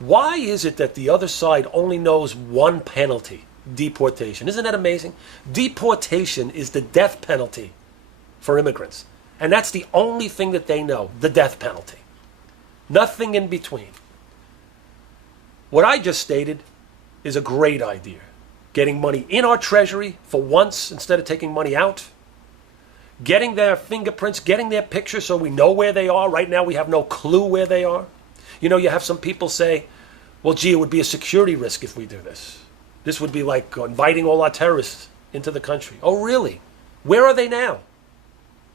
Why is it that the other side only knows one penalty? Deportation. Isn't that amazing? Deportation is the death penalty for immigrants. And that's the only thing that they know, the death penalty. Nothing in between. What I just stated is a great idea. Getting money in our treasury for once instead of taking money out. Getting their fingerprints, getting their pictures so we know where they are. Right now we have no clue where they are. You know, you have some people say, well, gee, it would be a security risk if we do this. This would be like inviting all our terrorists into the country. Oh, really? Where are they now?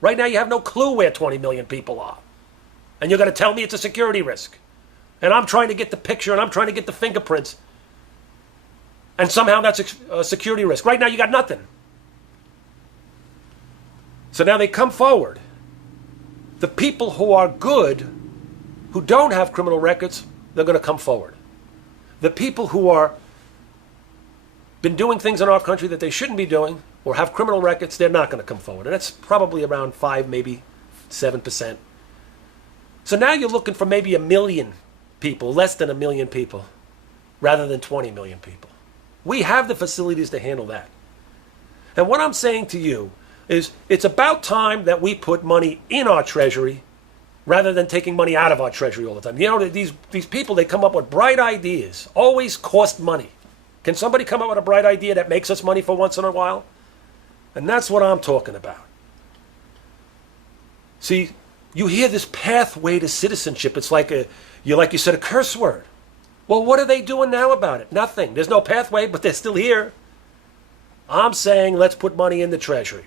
Right now you have no clue where 20 million people are. And you're going to tell me it's a security risk. And I'm trying to get the picture and I'm trying to get the fingerprints. And somehow that's a security risk. Right now you got nothing. So now they come forward. The people who are good, who don't have criminal records, they're going to come forward. The people who are been doing things in our country that they shouldn't be doing or have criminal records, they're not going to come forward. And that's probably around 5, maybe 7%. So now you're looking for maybe 1 million people, less than 1 million people, rather than 20 million people. We have the facilities to handle that. And what I'm saying to you is it's about time that we put money in our treasury rather than taking money out of our treasury all the time. You know, these people, they come up with bright ideas, always cost money. Can somebody come up with a bright idea that makes us money for once in a while? And that's what I'm talking about. See, you hear this pathway to citizenship. It's like you said, a curse word. Well, what are they doing now about it? Nothing. There's no pathway, but they're still here. I'm saying let's put money in the treasury.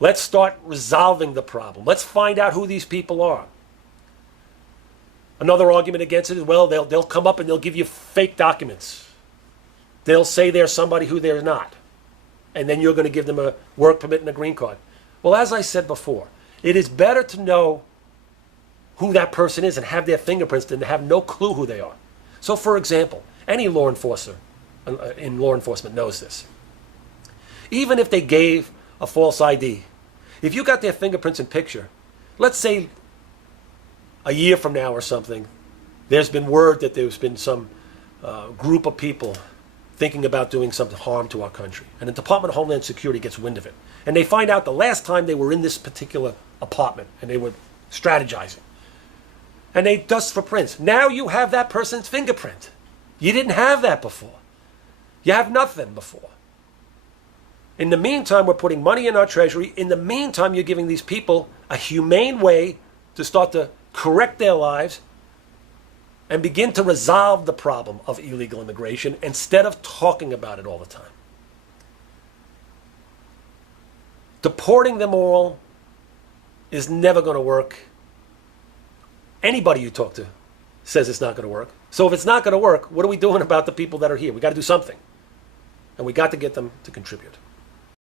Let's start resolving the problem. Let's find out who these people are. Another argument against it is, well, they'll come up and they'll give you fake documents. They'll say they're somebody who they're not. And then you're going to give them a work permit and a green card. Well, as I said before, it is better to know who that person is and have their fingerprints than to have no clue who they are. So, for example, any law enforcer in law enforcement knows this. Even if they gave a false ID, if you got their fingerprints and picture, let's say a year from now or something, there's been word that there's been some group of people thinking about doing some harm to our country. And the Department of Homeland Security gets wind of it. And they find out the last time they were in this particular apartment and they were strategizing. And they dust for prints. Now you have that person's fingerprint. You didn't have that before. You have nothing before. In the meantime, we're putting money in our treasury. In the meantime, you're giving these people a humane way to start to correct their lives and begin to resolve the problem of illegal immigration instead of talking about it all the time. Deporting them all is never going to work. Anybody you talk to says it's not going to work. So if it's not going to work, what are we doing about the people that are here? We got to do something. And we got to get them to contribute.